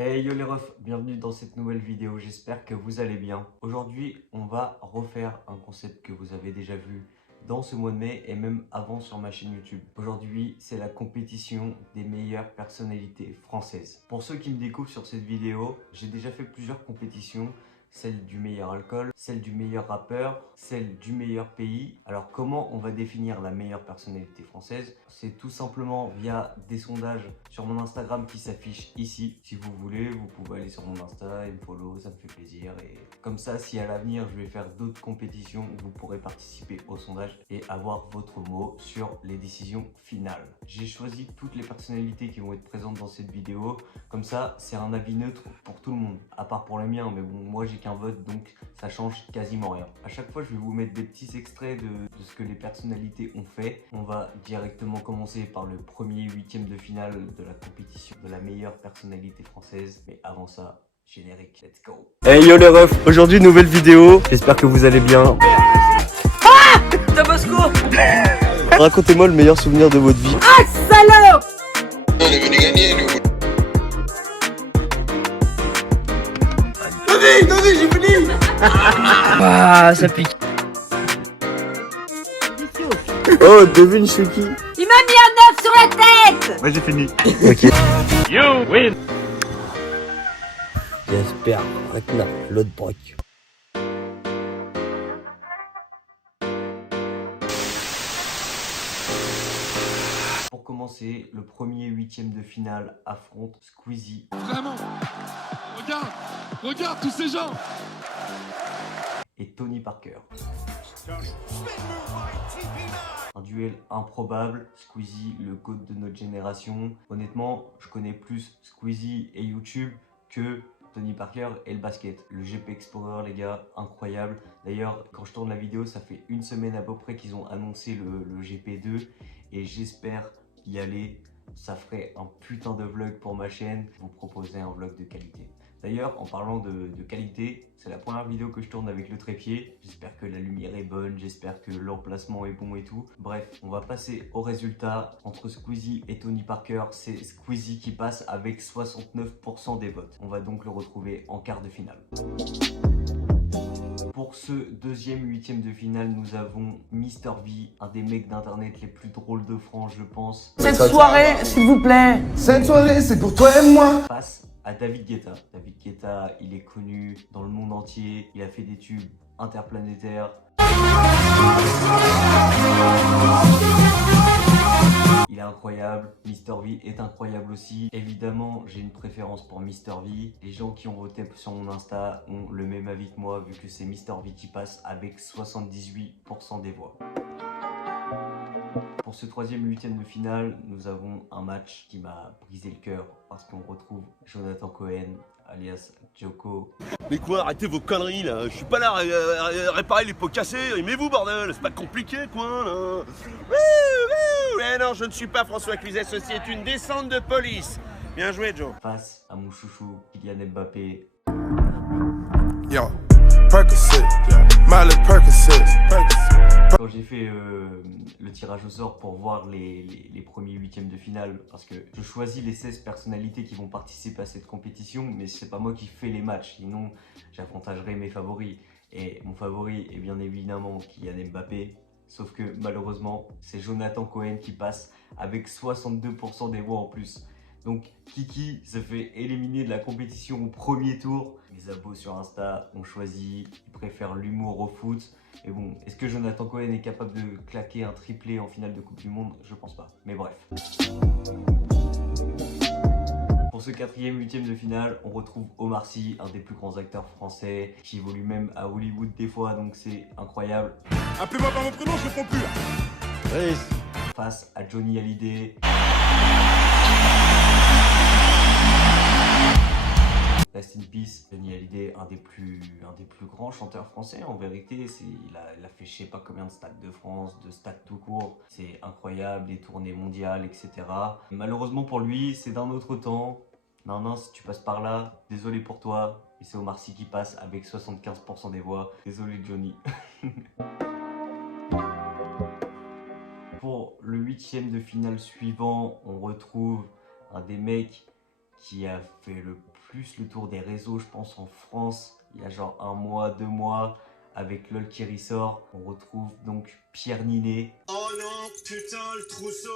Hey yo les refs, bienvenue dans cette nouvelle vidéo, j'espère que vous allez bien. Aujourd'hui, on va refaire un concept que vous avez déjà vu dans ce mois de mai et même avant sur ma chaîne YouTube. Aujourd'hui, c'est la compétition des meilleures personnalités françaises. Pour ceux qui me découvrent sur cette vidéo, j'ai déjà fait plusieurs compétitions. Celle du meilleur alcool, celle du meilleur rappeur, celle du meilleur pays. Alors comment on va définir la meilleure personnalité française? C'est tout simplement via des sondages sur mon Instagram qui s'affichent ici. Si vous voulez, vous pouvez aller sur mon Insta et me follow, ça me fait plaisir. Et comme ça, si à l'avenir je vais faire d'autres compétitions, vous pourrez participer au sondage et avoir votre mot sur les décisions finales. J'ai choisi toutes les personnalités qui vont être présentes dans cette vidéo. Comme ça, c'est un avis neutre pour tout le monde, à part pour le mien, mais bon, moi j'ai qu'un vote, donc ça change quasiment rien. À chaque fois, je vais vous mettre des petits extraits de ce que les personnalités ont fait. On va directement commencer par le premier huitième de finale de la compétition de la meilleure personnalité française. Mais avant ça, générique, let's go. Hey yo les refs, aujourd'hui nouvelle vidéo, j'espère que vous allez bien. Tabasco. Racontez-moi le meilleur souvenir de votre vie. Ah, salaud! On est venu gagner, nous. Vas-y, j'ai fini. Ah, ça pique. Oh, devine je suis qui? Il m'a mis un œuf sur la tête. Ouais, j'ai fini. Ok. You win! J'espère, Rekna, l'autre broc. Pour commencer, le premier huitième de finale affronte Squeezie. Vraiment, regarde tous ces gens. Et Tony Parker. Un duel improbable, Squeezie, le GOAT de notre génération. Honnêtement, je connais plus Squeezie et YouTube que Tony Parker et le basket. Le GP Explorer, les gars, incroyable. D'ailleurs, quand je tourne la vidéo, ça fait une semaine à peu près qu'ils ont annoncé le GP2 et j'espère y aller. Ça ferait un putain de vlog pour ma chaîne, vous proposer un vlog de qualité. D'ailleurs, en parlant de qualité, c'est la première vidéo que je tourne avec le trépied. J'espère que la lumière est bonne, j'espère que l'emplacement est bon et tout. Bref, on va passer au résultat. Entre Squeezie et Tony Parker, c'est Squeezie qui passe avec 69% des votes. On va donc le retrouver en quart de finale. Pour ce deuxième huitième de finale, nous avons Mister V, un des mecs d'internet les plus drôles de France, je pense. Cette soirée, s'il vous plaît. Cette soirée, c'est pour toi et moi. Face à David Guetta. David Guetta, il est connu dans le monde entier, il a fait des tubes interplanétaires. Il est incroyable, Mister V est incroyable aussi. Évidemment, j'ai une préférence pour Mister V. Les gens qui ont voté sur mon Insta ont le même avis que moi, vu que c'est Mister V qui passe avec 78% des voix. Pour ce troisième huitième de finale, nous avons un match qui m'a brisé le cœur parce qu'on retrouve Jonathan Cohen, alias Joko. Mais quoi, arrêtez vos conneries là, je suis pas là à réparer les pots cassés, aimez-vous bordel, c'est pas compliqué quoi là. Mais non, je ne suis pas François Cluzet, ceci est une descente de police. Bien joué Joe. Face à mon chouchou, Kylian Mbappé. Yo, Percocet, Miley Percocet. Quand j'ai fait le tirage au sort pour voir les premiers huitièmes de finale, parce que je choisis les 16 personnalités qui vont participer à cette compétition, mais c'est pas moi qui fais les matchs, sinon j'avantagerai mes favoris. Et mon favori est bien évidemment Kylian Mbappé, sauf que malheureusement c'est Jonathan Cohen qui passe avec 62% des voix en plus. Donc Kiki se fait éliminer de la compétition au premier tour. Mes abos sur Insta ont choisi, ils préfèrent l'humour au foot. Et bon, est-ce que Jonathan Cohen est capable de claquer un triplé en finale de Coupe du Monde? Je pense pas, mais bref. Pour ce quatrième huitième de finale, on retrouve Omar Sy, un des plus grands acteurs français, qui évolue même à Hollywood des fois, donc c'est incroyable. Appelez-moi par mon prénom, je réponds plus là. Face à Johnny Hallyday. Rest in peace, Johnny Hallyday, un des plus grands chanteurs français en vérité. Il a fait je sais pas combien de stades de France, de stades tout court. C'est incroyable, les tournées mondiales, etc. Malheureusement pour lui, c'est d'un autre temps. Non, si tu passes par là, désolé pour toi. Et c'est Omar Sy qui passe avec 75% des voix. Désolé Johnny. Pour le huitième de finale suivant, on retrouve un des mecs qui a fait le plus le tour des réseaux, je pense en France, il y a genre 1 mois, 2 mois, avec LOL qui ressort. On retrouve donc Pierre Ninet. Oh non, putain, le trousseau!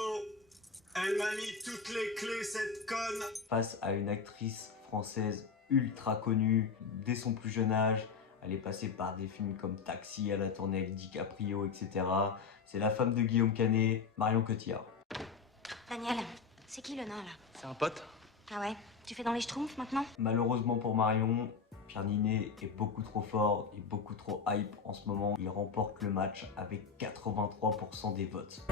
Elle m'a mis toutes les clés, cette conne! Face à une actrice française ultra connue dès son plus jeune âge. Elle est passée par des films comme Taxi, elle a tourné avec DiCaprio, etc. C'est la femme de Guillaume Canet, Marion Cotillard. Daniel, c'est qui le nain là? C'est un pote. Ah ouais? Tu fais dans les schtroumpfs maintenant? Malheureusement pour Marion, Pierre Ninet est beaucoup trop fort et beaucoup trop hype en ce moment. Il remporte le match avec 83% des votes.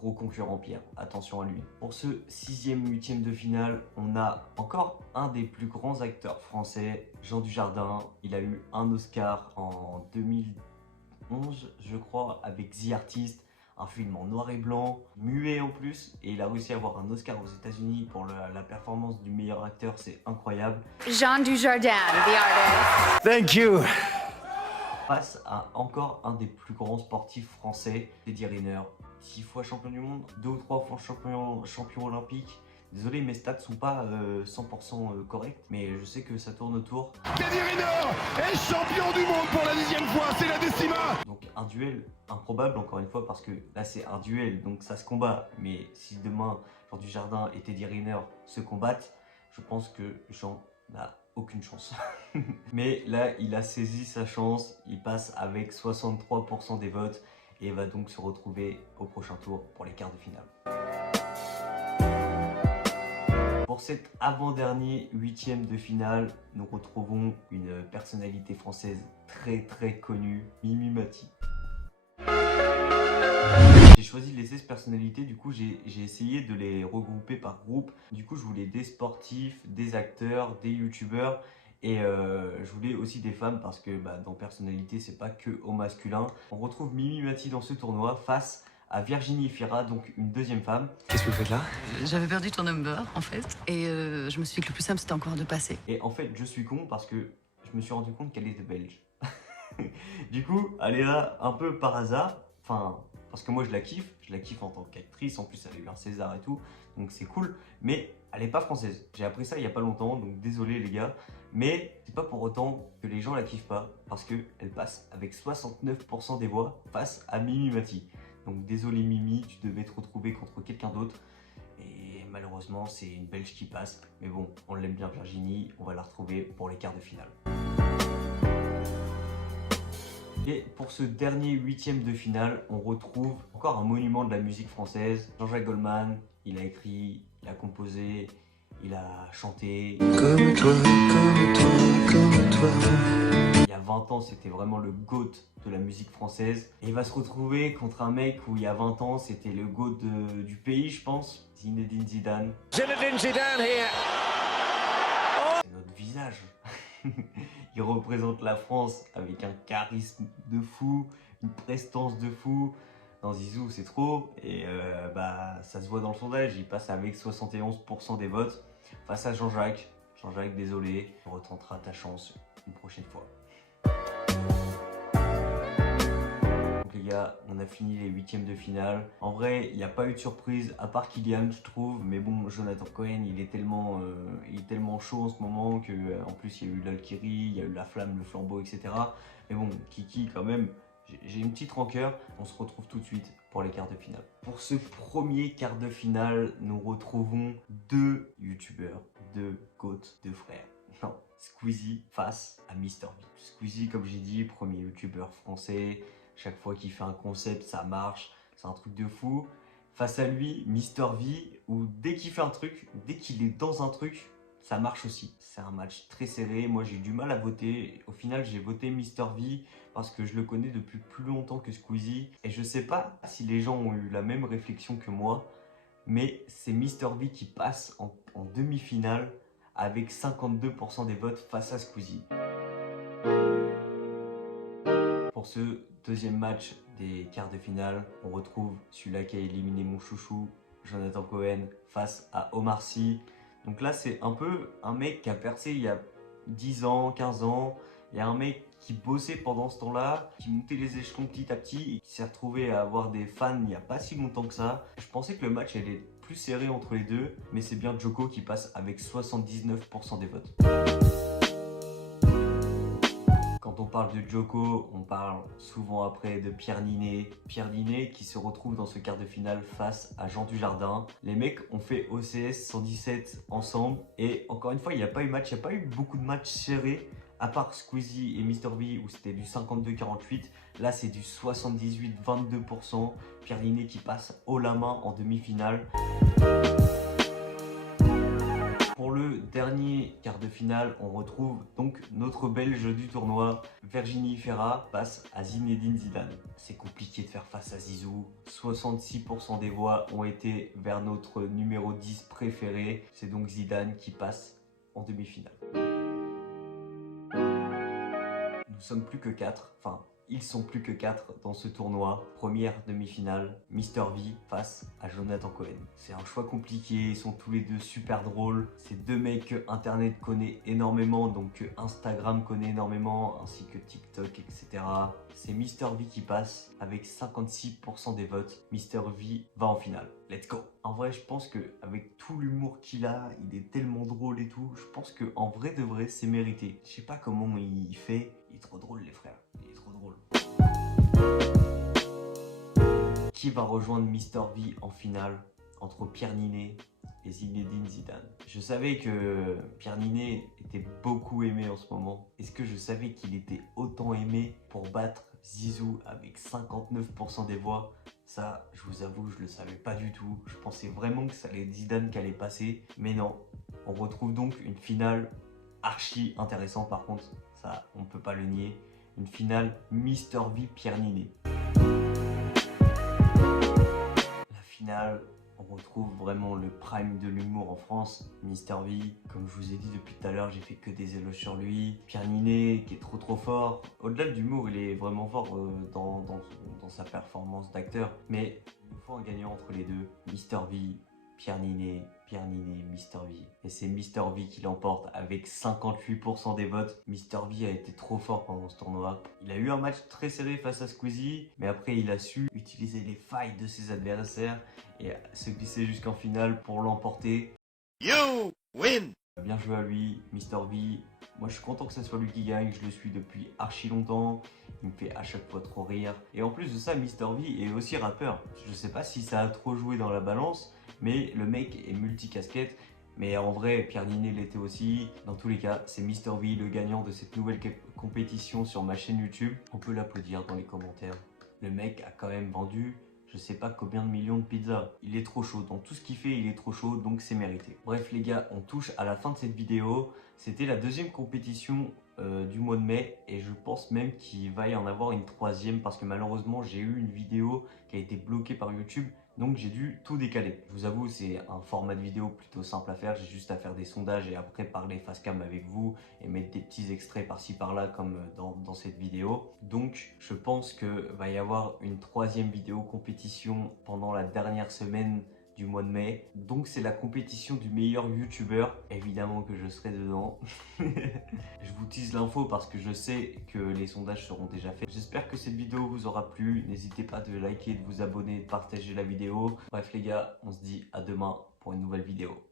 Gros concurrent Pierre, attention à lui. Pour ce 6e, 8e de finale, on a encore un des plus grands acteurs français, Jean Dujardin. Il a eu un Oscar en 2011, je crois, avec The Artist, un film en noir et blanc, muet en plus, et il a réussi à avoir un Oscar aux États-Unis pour la performance du meilleur acteur, c'est incroyable. Jean Dujardin, the artist. Thank you. Face à encore un des plus grands sportifs français, Teddy Riner, 6 fois champion du monde, 2 ou 3 fois champion olympique. Désolé, mes stats sont pas 100% corrects, mais je sais que ça tourne autour. Teddy Riner est champion du monde pour la 10e fois, c'est la décima. Donc un duel improbable encore une fois, parce que là c'est un duel, donc ça se combat. Mais si demain Jean Dujardin et Teddy Riner se combattent, je pense que Jean n'a aucune chance. Mais là il a saisi sa chance, il passe avec 63% des votes et va donc se retrouver au prochain tour pour les quarts de finale. Pour cet avant-dernier 8e de finale, nous retrouvons une personnalité française très connue, Mimi Mati. J'ai choisi de laisser cette personnalité, du coup j'ai essayé de les regrouper par groupe. Du coup je voulais des sportifs, des acteurs, des youtubeurs et je voulais aussi des femmes parce que dans personnalité c'est pas que au masculin. On retrouve Mimi Mati dans ce tournoi face à Virginie Fira, donc une deuxième femme. Qu'est-ce que vous faites là? J'avais perdu ton number en fait et je me suis dit que le plus simple c'était encore de passer. Et en fait je suis con parce que je me suis rendu compte qu'elle était belge. Du coup elle est là un peu par hasard, enfin parce que moi je la kiffe en tant qu'actrice, en plus elle a eu un César et tout, donc c'est cool, mais elle est pas française. J'ai appris ça il y a pas longtemps, donc désolé les gars, mais c'est pas pour autant que les gens la kiffent pas, parce qu'elle passe avec 69% des voix face à Mimi Mati. Donc désolé Mimi, tu devais te retrouver contre quelqu'un d'autre, et malheureusement c'est une belge qui passe, mais bon, on l'aime bien Virginie, on va la retrouver pour les quarts de finale. Et pour ce dernier 8e de finale, on retrouve encore un monument de la musique française, Jean-Jacques Goldman. Il a écrit, il a composé, il a chanté. Comme toi, comme toi, comme toi. Il y a 20 ans, c'était vraiment le GOAT de la musique française. Et il va se retrouver contre un mec où il y a 20 ans, c'était le GOAT du pays, je pense. Zinedine Zidane. Zinedine Zidane here. C'est notre visage. Il représente la France avec un charisme de fou, une prestance de fou. Non, Zizou c'est trop, et ça se voit dans le sondage, il passe avec 71% des votes face à Jean-Jacques. Jean-Jacques, désolé, tu retenteras ta chance une prochaine fois. Donc les gars, on a fini les 8e de finale. En vrai, il n'y a pas eu de surprise, à part Kylian, je trouve, mais bon, Jonathan Cohen, il est tellement chaud en ce moment que, en plus, il y a eu l'Alkiri, il y a eu la flamme, le flambeau, etc. Mais bon, Kiki, quand même, j'ai une petite rancœur. On se retrouve tout de suite pour les quarts de finale. Pour ce premier quart de finale, nous retrouvons 2 youtubeurs, 2 GOAT, 2 frères. Non, Squeezie face à Mr V. Squeezie, comme j'ai dit, premier youtubeur français. Chaque fois qu'il fait un concept, ça marche. C'est un truc de fou. Face à lui, Mr V, où dès qu'il fait un truc, dès qu'il est dans un truc, ça marche aussi. C'est un match très serré. Moi, j'ai eu du mal à voter. Au final, j'ai voté Mr V parce que je le connais depuis plus longtemps que Squeezie. Et je sais pas si les gens ont eu la même réflexion que moi, mais c'est Mr V qui passe en demi-finale avec 52% des votes face à Squeezie. Pour ce deuxième match des quarts de finale, on retrouve celui-là qui a éliminé mon chouchou, Jonathan Cohen, face à Omar Sy. Donc là, c'est un peu un mec qui a percé il y a 10 ans, 15 ans. Il y a un mec qui bossait pendant ce temps-là, qui montait les échelons petit à petit et qui s'est retrouvé à avoir des fans il n'y a pas si longtemps que ça. Je pensais que le match allait être plus serré entre les deux, mais c'est bien Djoko qui passe avec 79% des votes. Quand on parle de Djoko, on parle souvent après de Pierre Ninet. Pierre Ninet qui se retrouve dans ce quart de finale face à Jean Dujardin. Les mecs ont fait OCS 117 ensemble et encore une fois, il n'y a pas eu match, il n'y a pas eu beaucoup de matchs serrés. À part Squeezie et Mr V où c'était du 52-48, là c'est du 78-22%. Pierre Ninet qui passe haut la main en demi-finale. Pour le dernier quart de finale, on retrouve donc notre Belge du tournoi, Virginie Ferrat, passe à Zinedine Zidane. C'est compliqué de faire face à Zizou. 66% des voix ont été vers notre numéro 10 préféré. C'est donc Zidane qui passe en demi-finale. Nous sommes plus que 4, enfin ils sont plus que 4 dans ce tournoi. Première demi-finale, Mr V face à Jonathan Cohen. C'est un choix compliqué, ils sont tous les deux super drôles. C'est deux mecs que Internet connaît énormément, donc que Instagram connaît énormément, ainsi que TikTok, etc. C'est Mr V qui passe avec 56% des votes. Mr V va en finale. Let's go! En vrai, je pense qu'avec tout l'humour qu'il a, il est tellement drôle et tout, je pense qu'en vrai de vrai, c'est mérité. Je sais pas comment il fait, il est trop drôle les frères, il est trop drôle. Qui va rejoindre Mr V en finale entre Pierre Ninet et Zinedine Zidane? Je savais que Pierre Ninet était beaucoup aimé en ce moment. Est-ce que je savais qu'il était autant aimé pour battre Zizou avec 59% des voix? Ça, je vous avoue, je le savais pas du tout. Je pensais vraiment que ça allait être Zidane qui allait passer. Mais non, on retrouve donc une finale archi intéressante par contre. Ça, on peut pas le nier. Une finale Mr V Pierre Ninet. La finale, on retrouve vraiment le prime de l'humour en France. Mr V, comme je vous ai dit depuis tout à l'heure, j'ai fait que des éloges sur lui. Pierre Ninet qui est trop fort. Au-delà de l'humour, il est vraiment fort dans sa performance d'acteur. Mais il nous faut un gagnant entre les deux. Mr V, Pierre Ninet, Mr V. Et c'est Mr V qui l'emporte avec 58% des votes. Mr V a été trop fort pendant ce tournoi. Il a eu un match très serré face à Squeezie, mais après il a su utiliser les failles de ses adversaires et se glisser jusqu'en finale pour l'emporter. You win! Bien joué à lui, Mr V. Moi je suis content que ce soit lui qui gagne, je le suis depuis archi longtemps. Il me fait à chaque fois trop rire. Et en plus de ça, Mr V est aussi rappeur. Je sais pas si ça a trop joué dans la balance, mais le mec est multicasquette. Mais en vrai, Pierre Ninet l'était aussi. Dans tous les cas, c'est Mr V le gagnant de cette nouvelle compétition sur ma chaîne YouTube. On peut l'applaudir dans les commentaires. Le mec a quand même vendu je sais pas combien de millions de pizzas. Il est trop chaud. Dans tout ce qu'il fait, il est trop chaud, donc c'est mérité. Bref les gars, on touche à la fin de cette vidéo. C'était la deuxième compétition du mois de mai et je pense même qu'il va y en avoir une troisième parce que malheureusement j'ai eu une vidéo qui a été bloquée par YouTube, donc j'ai dû tout décaler. Je vous avoue, c'est un format de vidéo plutôt simple à faire, j'ai juste à faire des sondages et après parler face cam avec vous et mettre des petits extraits par-ci par-là comme dans cette vidéo. Donc je pense que va y avoir une troisième vidéo compétition pendant la dernière semaine du mois de mai. Donc c'est la compétition du meilleur youtubeur. Évidemment que je serai dedans. Je vous tease l'info parce que je sais que les sondages seront déjà faits. J'espère que cette vidéo vous aura plu. N'hésitez pas de liker, de vous abonner, de partager la vidéo. Bref les gars, on se dit à demain pour une nouvelle vidéo.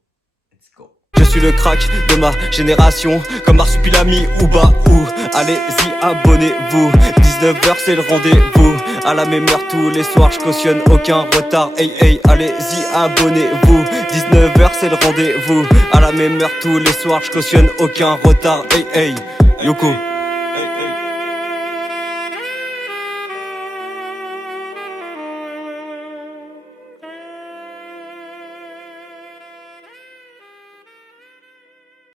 Let's go. Je suis le crack de ma génération, comme Marsupilami ou Baou. Allez-y, abonnez-vous. 19h c'est le rendez-vous. À la même heure tous les soirs, je cautionne aucun retard. Hey hey, allez-y, abonnez-vous. 19h c'est le rendez-vous. À la même heure tous les soirs, je cautionne aucun retard. Hey hey, Yoko.